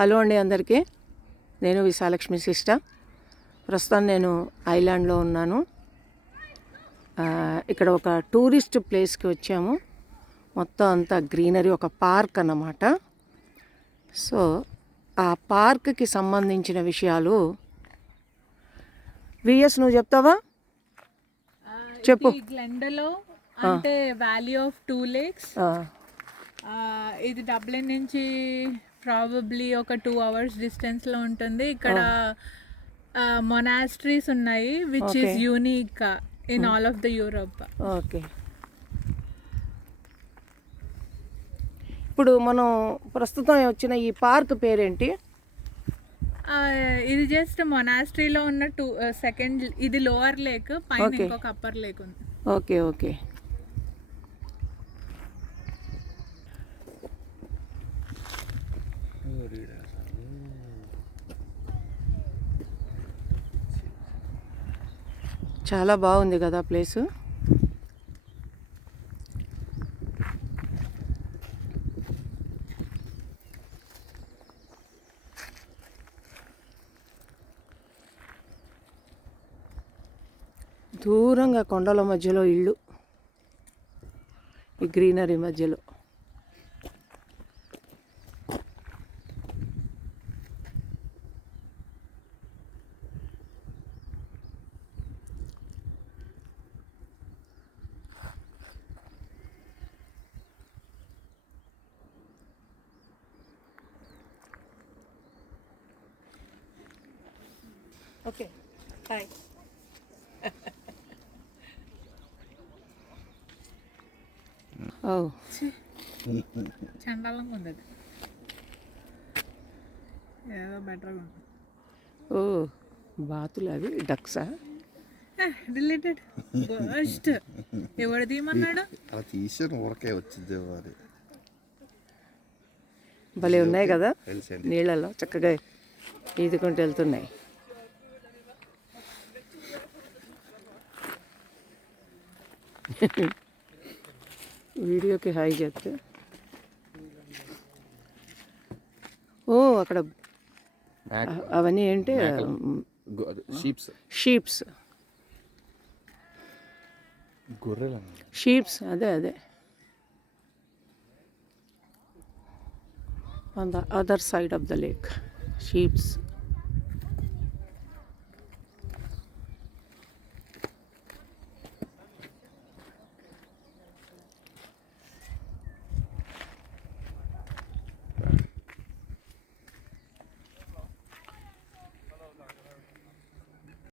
Hello అండి అందరికీ. నేను విశాలక్ష్మి సిస్టర్. ప్రస్తుతం నేను ఐలాండ్లో ఉన్నాను. ఇక్కడ ఒక టూరిస్ట్ ప్లేస్కి వచ్చాము. మొత్తం అంతా గ్రీనరీ ఒక పార్క్ అన్నమాట. సో ఆ పార్క్కి సంబంధించిన విషయాలు. విఎస్ నువ్వు చెప్తావా? చెప్పు. గ్లెండలో అంటే వ్యాలీ ఆఫ్ టూ లేక్స్. ఇది డబ్లిన్ నుంచి ప్రాబబ్లీ ఒక టూ అవర్స్ డిస్టెన్స్లో ఉంటుంది. ఇక్కడ మొనాస్ట్రీస్ ఉన్నాయి which is Okay. Unique in all of the Europe okay ఇప్పుడు మనం ప్రస్తుతం వచ్చిన ఈ పార్క్ పేరేంటి? ఇది జస్ట్ మొనాస్ట్రీలో ఉన్న టూ సెకండ్ ఇది లోవర్ లేక్ పైన. ఇంకొక అప్పర్ లేక్ ఉంది. ఓకే ఓకే చాలా బాగుంది కదా ప్లేసు. దూరంగా కొండల మధ్యలో ఇల్లు. ఈ గ్రీనరీ మధ్యలో. ఓకే ఓ. చండాలంగా ఉంది అది. ఏదో బెటర్గా ఉంది. ఓ బాతులు అవి డక్సా డిలీటెడ్ ఫస్ట్ ఎవడు తీయమన్నాడు? అలా తీసాను ఊరకే వచ్చింది మరి. భలే ఉన్నాయి కదా నీళ్ళలో చక్కగా ఈదుకుంటూ వెళ్తున్నాయి. వీడియోకి హాయ్ చెప్తే. ఓ అక్కడ అవన్నీ ఏంటి? షీప్స్ షీప్స్ గొర్రెలు షీప్స్ అదే అదే. On the other side of the lake sheeps